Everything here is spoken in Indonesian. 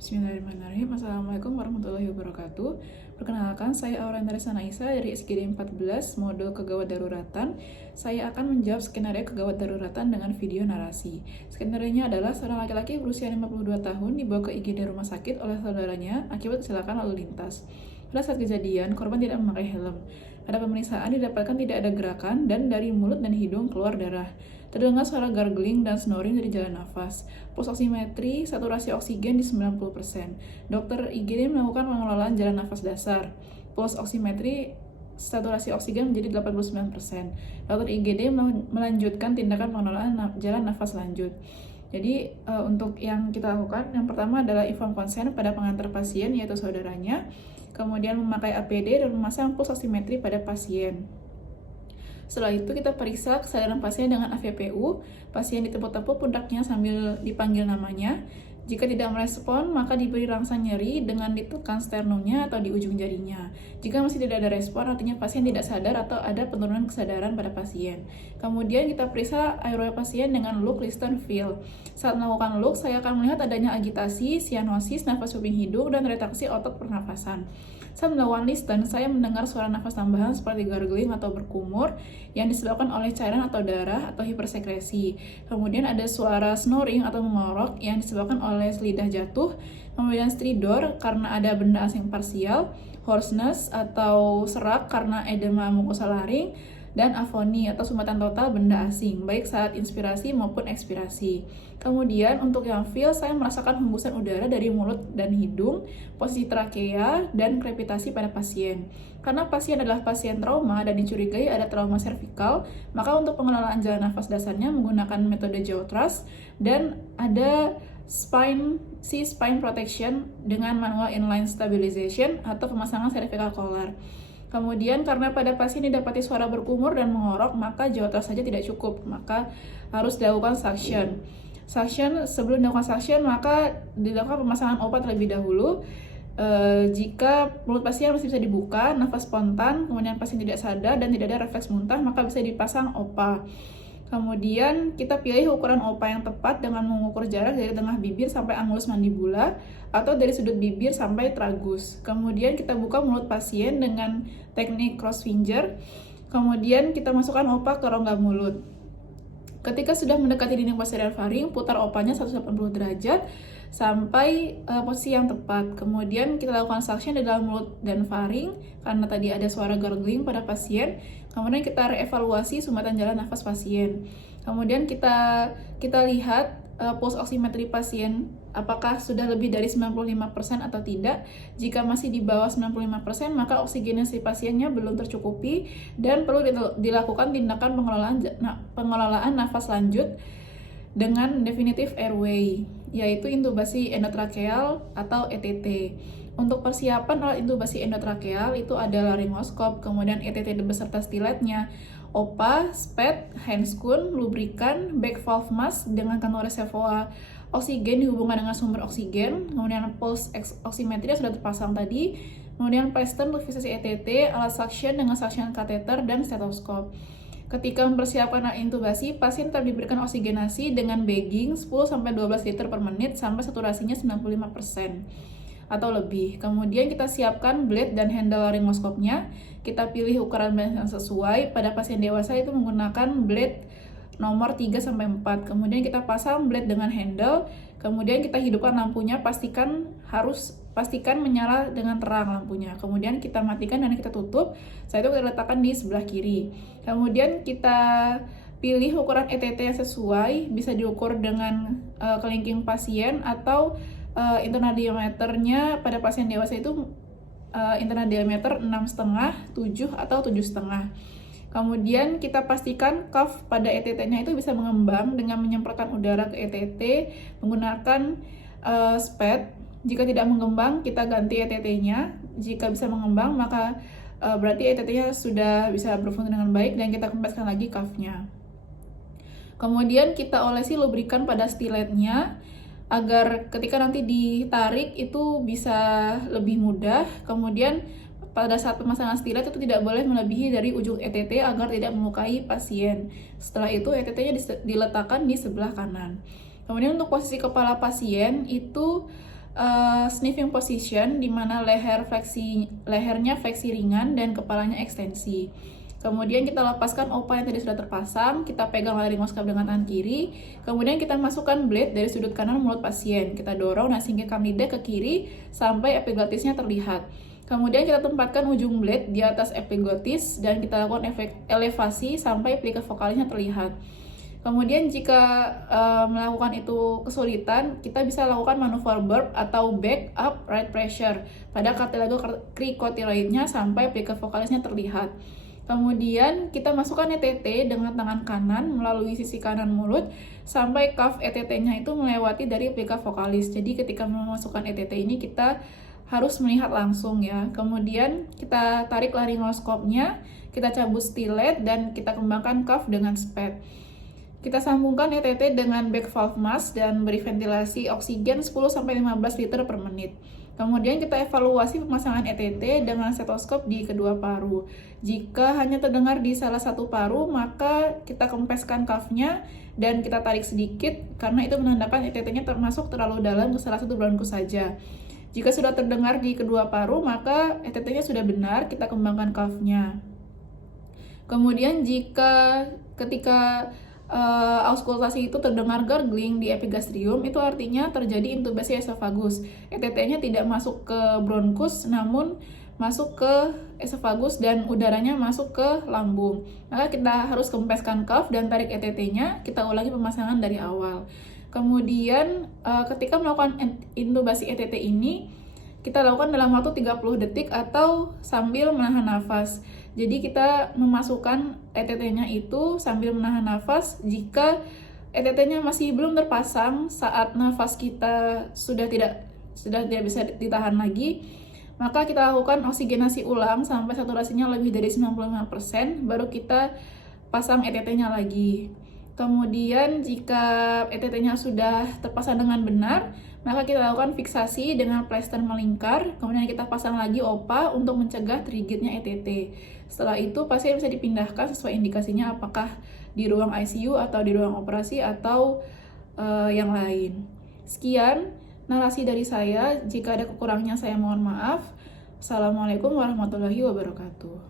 Bismillahirrahmanirrahim. Assalamualaikum warahmatullahi wabarakatuh. Perkenalkan, saya Auren Tarisa Naisa dari SGD 14, Modul Kegawat Daruratan. Saya akan menjawab skenario kegawat daruratan dengan video narasi. Skenario-nya adalah seorang laki-laki berusia 52 tahun dibawa ke IGD rumah sakit oleh saudaranya akibat kecelakaan lalu lintas. Pada saat kejadian, korban tidak memakai helm. Pada pemeriksaan didapatkan tidak ada gerakan dan dari mulut dan hidung keluar darah. Terdengar suara gargling dan snoring dari jalan nafas. Puls oximetri, saturasi oksigen di 90%. Dokter IGD melakukan pengelolaan jalan nafas dasar. Puls oximetri, saturasi oksigen menjadi 89%. Dokter IGD melanjutkan tindakan pengelolaan jalan nafas lanjut. Jadi untuk yang kita lakukan, yang pertama adalah inform consent pada pengantar pasien, yaitu saudaranya. Kemudian memakai APD dan memasang puls oximetri pada pasien. Setelah itu kita periksa kesadaran pasien dengan AVPU. Pasien ditepuk-tepuk pundaknya sambil dipanggil namanya. Jika tidak merespon, maka diberi rangsang nyeri dengan ditekan sternumnya atau di ujung jarinya. Jika masih tidak ada respon, artinya pasien tidak sadar atau ada penurunan kesadaran pada pasien. Kemudian kita periksa airway pasien dengan look, listen, feel. Saat melakukan look, saya akan melihat adanya agitasi, sianosis, nafas kuping hidung, dan retraksi otot pernafasan. Saat melakukan listen, saya mendengar suara nafas tambahan seperti gargling atau berkumur yang disebabkan oleh cairan atau darah atau hipersekresi. Kemudian ada suara snoring atau mengorok yang disebabkan oleh lidah jatuh. Kemudian stridor karena ada benda asing parsial, hoarseness atau serak karena edema mukosa laring, dan afoni atau sumbatan total benda asing, baik saat inspirasi maupun ekspirasi. Kemudian untuk yang feel, saya merasakan hembusan udara dari mulut dan hidung, posisi trakea, dan krepitasi pada pasien. Karena pasien adalah pasien trauma dan dicurigai ada trauma servikal, maka untuk pengelolaan jalan nafas dasarnya menggunakan metode jaw thrust, dan ada spine protection dengan manual inline stabilization atau pemasangan cervical collar. Kemudian karena pada pasien didapati suara berkumur dan mengorok, maka jaw thrust saja tidak cukup, maka harus dilakukan suction. Sebelum dilakukan suction, maka dilakukan pemasangan obat terlebih dahulu. Jika mulut pasien masih bisa dibuka, nafas spontan, kemudian pasien tidak sadar dan tidak ada refleks muntah, maka bisa dipasang OPA. Kemudian kita pilih ukuran OPA yang tepat dengan mengukur jarak dari tengah bibir sampai angulus mandibula atau dari sudut bibir sampai tragus. Kemudian kita buka mulut pasien dengan teknik cross finger. Kemudian kita masukkan OPA ke rongga mulut. Ketika sudah mendekati dinding posterior faring, putar OPA-nya 180 derajat sampai posisi yang tepat. Kemudian kita lakukan suction di dalam mulut dan faring karena tadi ada suara gargling pada pasien. Kemudian kita reevaluasi sumbatan jalan nafas pasien. Kemudian kita lihat pulse oximetri pasien apakah sudah lebih dari 95% atau tidak. Jika masih di bawah 95%, maka oksigenasi pasiennya belum tercukupi dan perlu dilakukan tindakan pengelolaan nafas lanjut dengan definitive airway, yaitu intubasi endotrakeal atau ETT. Untuk persiapan alat intubasi endotrakeal itu ada laryngoskop, kemudian ETT beserta stiletnya, OPA, SPET, handscoon, lubrikan, back valve mask dengan kanul reservoir oksigen dihubungkan dengan sumber oksigen, kemudian pulse oximetri sudah terpasang tadi, kemudian Preston revisasi ETT, alat suction dengan suction catheter, dan stetoskop. Ketika mempersiapkan alat intubasi, pasien tetap diberikan oksigenasi dengan bagging 10-12 liter per menit sampai saturasinya 95% atau lebih. Kemudian kita siapkan blade dan handle laryngoskopnya. Kita pilih ukuran blade yang sesuai. Pada pasien dewasa itu menggunakan blade nomor 3-4. Kemudian kita pasang blade dengan handle. Kemudian kita hidupkan lampunya, pastikan menyala dengan terang lampunya. Kemudian kita matikan dan kita tutup. Setelah itu kita letakkan di sebelah kiri. Kemudian kita pilih ukuran ETT yang sesuai, bisa diukur dengan kelingking pasien atau internal diameternya pada pasien dewasa itu internal diameter 6,5, 7 atau 7,5. Kemudian kita pastikan cuff pada ETT-nya itu bisa mengembang dengan menyemprotkan udara ke ETT menggunakan SPET. Jika tidak mengembang, kita ganti ETT-nya. Jika bisa mengembang, maka berarti ETT-nya sudah bisa berfungsi dengan baik dan kita kempeskan lagi cuff-nya. Kemudian kita olesi lubrikan pada stiletnya agar ketika nanti ditarik itu bisa lebih mudah. Kemudian pada saat pemasangan stilet itu tidak boleh melebihi dari ujung ETT agar tidak melukai pasien. Setelah itu ETT-nya diletakkan di sebelah kanan. Kemudian untuk posisi kepala pasien itu sniffing position, di mana lehernya fleksi ringan dan kepalanya ekstensi. Kemudian kita lepaskan OPA yang tadi sudah terpasang, kita pegang laryngoscope dengan tangan kiri, kemudian kita masukkan blade dari sudut kanan mulut pasien. Kita dorong nasingkirkan lidah ke kiri sampai epiglottisnya terlihat. Kemudian kita tempatkan ujung blade di atas epiglottis dan kita lakukan elevasi sampai pelika vokalisnya terlihat. Kemudian jika melakukan itu kesulitan, kita bisa lakukan manuver burp atau back up right pressure pada kartilago krikotiloidnya sampai pelika vokalisnya terlihat. Kemudian kita masukkan ETT dengan tangan kanan melalui sisi kanan mulut sampai cuff ETT-nya itu melewati dari pelika vokalis. Jadi ketika memasukkan ETT ini kita harus melihat langsung ya. Kemudian kita tarik laryngoscope-nya, kita cabut stilet dan kita kembangkan cuff dengan SPAD. Kita sambungkan ETT dengan back valve mask dan beri ventilasi oksigen 10-15 liter per menit. Kemudian kita evaluasi pemasangan ETT dengan stetoskop di kedua paru. Jika hanya terdengar di salah satu paru, maka kita kempeskan cuff-nya dan kita tarik sedikit karena itu menandakan ETT-nya termasuk terlalu dalam ke salah satu bronkus saja. Jika sudah terdengar di kedua paru, maka ETT-nya sudah benar, kita kembangkan cuff-nya. Kemudian jika ketika auskultasi itu terdengar gargling di epigastrium, itu artinya terjadi intubasi esofagus. ETT-nya tidak masuk ke bronkus, namun masuk ke esofagus dan udaranya masuk ke lambung. Maka kita harus kempeskan cuff dan tarik ETT-nya, kita ulangi pemasangan dari awal. Kemudian ketika melakukan intubasi ETT ini, kita lakukan dalam waktu 30 detik atau sambil menahan nafas. Jadi kita memasukkan ETT-nya itu sambil menahan nafas. Jika ETT-nya masih belum terpasang saat nafas kita sudah tidak bisa ditahan lagi, maka kita lakukan oksigenasi ulang sampai saturasinya lebih dari 95%, baru kita pasang ETT-nya lagi. Kemudian jika ETT-nya sudah terpasang dengan benar, maka kita lakukan fiksasi dengan plester melingkar, kemudian kita pasang lagi OPA untuk mencegah terigitnya ETT. Setelah itu pasien bisa dipindahkan sesuai indikasinya, apakah di ruang ICU atau di ruang operasi atau yang lain. Sekian narasi dari saya, jika ada kekurangannya saya mohon maaf. Assalamualaikum warahmatullahi wabarakatuh.